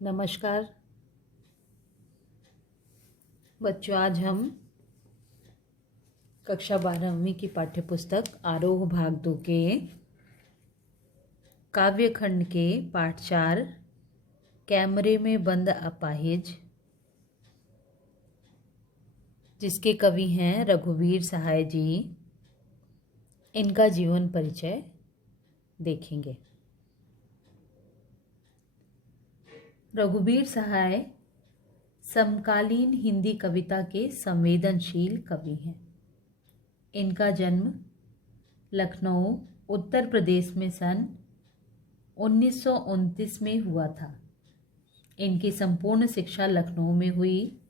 नमस्कार बच्चों, आज हम कक्षा 12वीं की पाठ्यपुस्तक आरोह भाग 2 के काव्यखंड के पाठ 4 कैमरे में बंद अपाहिज, जिसके कवि हैं रघुवीर सहाय जी, इनका जीवन परिचय देखेंगे। रघुवीर सहाय समकालीन हिंदी कविता के संवेदनशील कवि हैं। इनका जन्म लखनऊ, उत्तर प्रदेश में सन 1929 में हुआ था। इनकी संपूर्ण शिक्षा लखनऊ में हुई।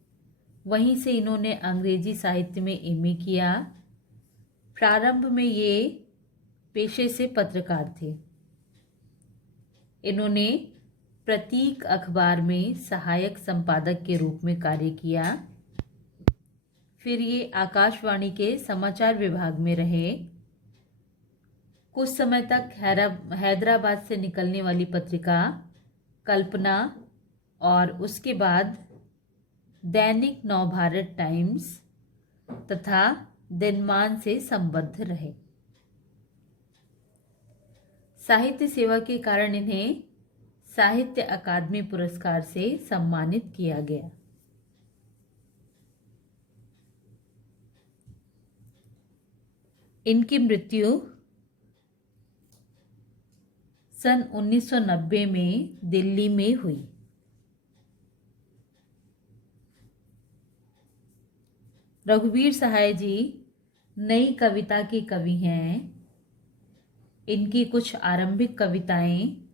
वहीं से इन्होंने अंग्रेजी साहित्य में एमए किया। प्रारंभ में ये पेशे से पत्रकार थे। इन्होंने प्रतीक अखबार में सहायक संपादक के रूप में कार्य किया। फिर ये आकाशवाणी के समाचार विभाग में रहे। कुछ समय तक हैदराबाद से निकलने वाली पत्रिका कल्पना और उसके बाद दैनिक नवभारत टाइम्स तथा दिनमान से संबद्ध रहे। साहित्य सेवा के कारण इन्हें साहित्य अकादमी पुरस्कार से सम्मानित किया गया। इनकी मृत्यु सन 1990 में दिल्ली में हुई। रघुवीर सहाय जी नई कविता के कवि हैं। इनकी कुछ आरंभिक कविताएं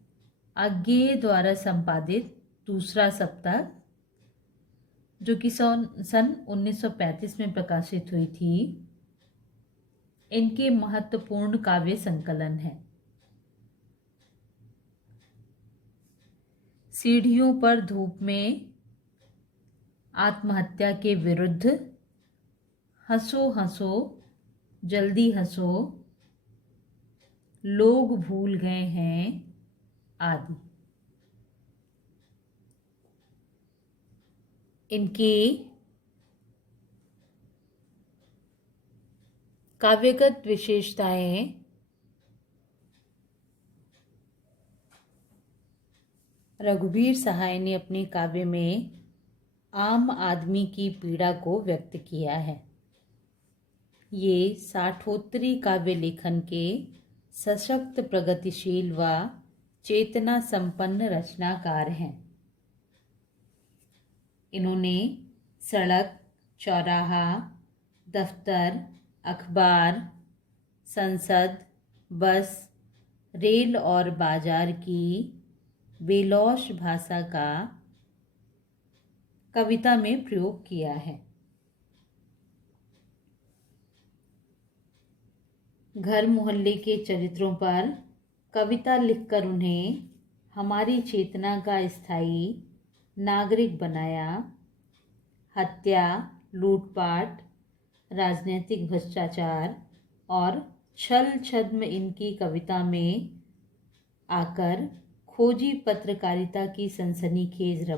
अज्ञेय द्वारा संपादित दूसरा सप्ताह, जो कि सन 1935 में प्रकाशित हुई थी, इनके महत्वपूर्ण काव्य संकलन है। सीढ़ियों पर धूप में, आत्महत्या के विरुद्ध, हंसो हंसो जल्दी हंसो, लोग भूल गए हैं आदि। इनकी काव्यगत विशेषताएं रघुवीर सहाय ने अपने काव्य में आम आदमी की पीड़ा को व्यक्त किया है। ये साठोत्तरी काव्य लेखन के सशक्त, प्रगतिशील व चेतना संपन्न रचनाकार हैं। इन्होंने सड़क, चौराहा, दफ्तर, अखबार, संसद, बस, रेल और बाजार की बेलौश भाषा का कविता में प्रयोग किया है। घर मोहल्ले के चरित्रों पर कविता लिखकर उन्हें हमारी चेतना का स्थायी नागरिक बनाया। हत्या, लूटपाट, राजनीतिक भ्रष्टाचार और छल छद्म इनकी कविता में आकर खोजी पत्रकारिता की सनसनीखेज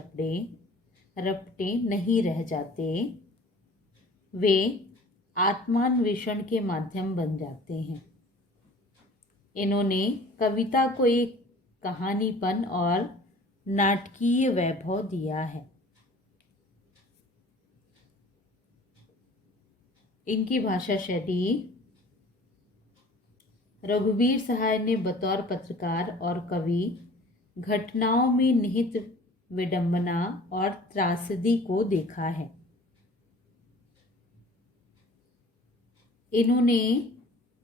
रपटे नहीं रह जाते। वे आत्मान्वेषण के माध्यम बन जाते हैं। इन्होंने कविता को एक कहानीपन और नाटकीय वैभव दिया है। इनकी भाषा शैली रघुवीर सहाय ने बतौर पत्रकार और कवि घटनाओं में निहित विडंबना और त्रासदी को देखा है। इन्होंने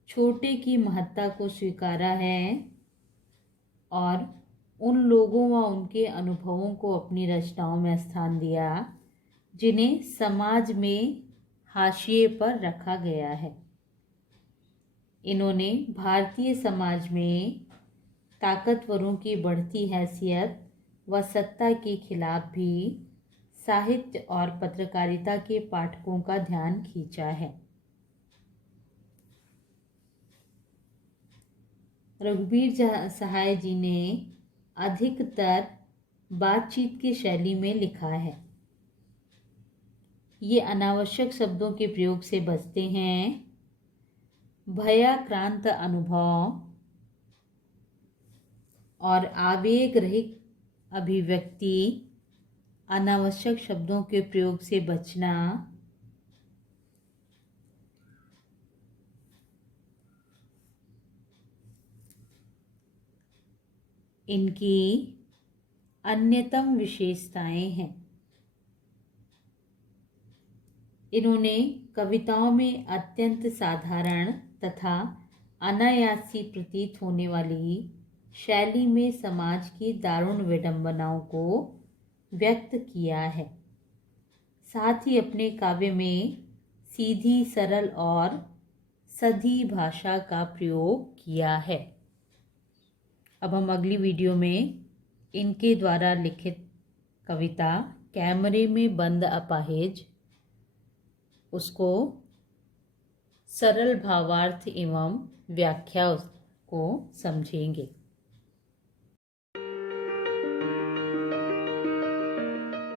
छोटे की महत्ता को स्वीकारा है और उन लोगों व उनके अनुभवों को अपनी रचनाओं में स्थान दिया जिन्हें समाज में हाशिए पर रखा गया है। इन्होंने भारतीय समाज में ताकतवरों की बढ़ती हैसियत व सत्ता के खिलाफ भी साहित्य और पत्रकारिता के पाठकों का ध्यान खींचा है। रघुवीर सहाय जी ने अधिकतर बातचीत की शैली में लिखा है। ये अनावश्यक शब्दों के प्रयोग से बचते हैं। भयाक्रांत अनुभव और आवेग रहित अभिव्यक्ति, अनावश्यक शब्दों के प्रयोग से बचना, इनकी अन्यतम विशेषताएं हैं। इन्होंने कविताओं में अत्यंत साधारण तथा अनायासी प्रतीत होने वाली शैली में समाज की दारुण विडंबनाओं को व्यक्त किया है। साथ ही अपने काव्य में सीधी, सरल और सधी भाषा का प्रयोग किया है। अब हम अगली वीडियो में इनके द्वारा लिखित कविता कैमरे में बंद अपाहिज, उसको सरल भावार्थ एवं व्याख्या को समझेंगे।